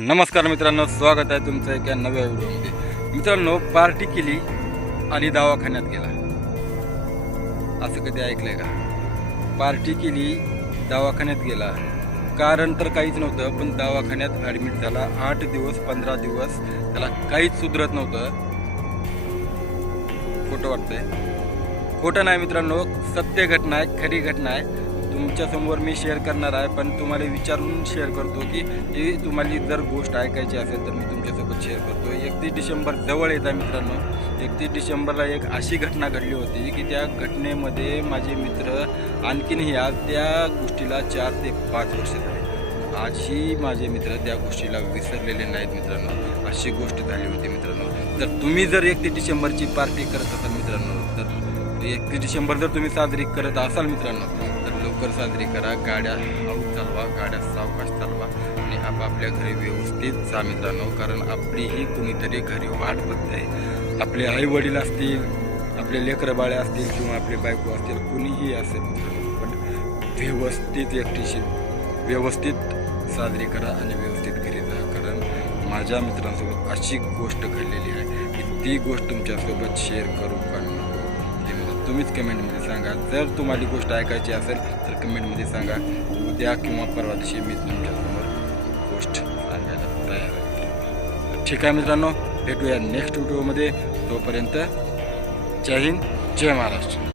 नमस्कार मित्रांनो स्वागत आहे तुमचं एका नव्या व्हिडिओमध्ये. मित्रांनो पार्टी केली आणि दवाखान्यात गेला. असं कधी ऐकलंय का? पार्टी केली दवाखान्यात गेला. कारण तर काहीच नव्हतं पण दवाखान्यात ॲडमिट झाला. आठ दिवस पंधरा दिवस त्याला काहीच सुधरत नव्हतं. खोटं वाटतंय. खोटं नाही मित्रांनो सत्य घटना आहे खरी घटना आहे. तुमच्यासमोर मी शेअर करणार आहे पण तुम्हाला विचारून शेअर करतो की ही तुम्हाला जर गोष्ट ऐकायची असेल तर मी तुमच्यासोबत शेअर करतो. एकतीस डिसेंबर जवळ येत आहे मित्रांनो. एकतीस डिसेंबरला एक अशी घटना घडली होती की त्या घटनेमध्ये माझे मित्र आणखीनही आज त्या गोष्टीला चार ते पाच वर्ष झाले. आजही माझे मित्र त्या गोष्टीला विसरलेले नाहीत मित्रांनो. अशी गोष्ट झाली होती मित्रांनो. तर तुम्ही जर एकतीस डिसेंबरची पार्टी करत असाल मित्रांनो तर एकतीस डिसेंबर जर तुम्ही साजरी करत असाल मित्रांनो लवकर साजरी करा गाड्या हाऊ चालवा गाड्या सावकाश चालवा आणि आपापल्या घरी व्यवस्थित जा मित्रांनो कारण आपलीही कुणीतरी घरी वाट बघते. आपले आई वडील असतील आपले लेकरं बाळे असतील किंवा आपले बायको असतील कुणीही असेल पण व्यवस्थित एकटीशी व्यवस्थित साजरी करा आणि व्यवस्थित घरी जा. कारण माझ्या मित्रांसोबत अशी गोष्ट घडलेली आहे की ती गोष्ट तुमच्यासोबत शेअर करू का तुम्हीच कमेंटमध्ये सांगा. जर तुम्हाला गोष्ट ऐकायची असेल तर कमेंटमध्ये सांगा. उद्या किंवा परवा दिवशी मी तुमच्यासमोर गोष्ट सांगायला तयार आहे. ठीक आहे मित्रांनो भेटूया नेक्स्ट व्हिडिओमध्ये तोपर्यंत जय हिंद जय महाराष्ट्र.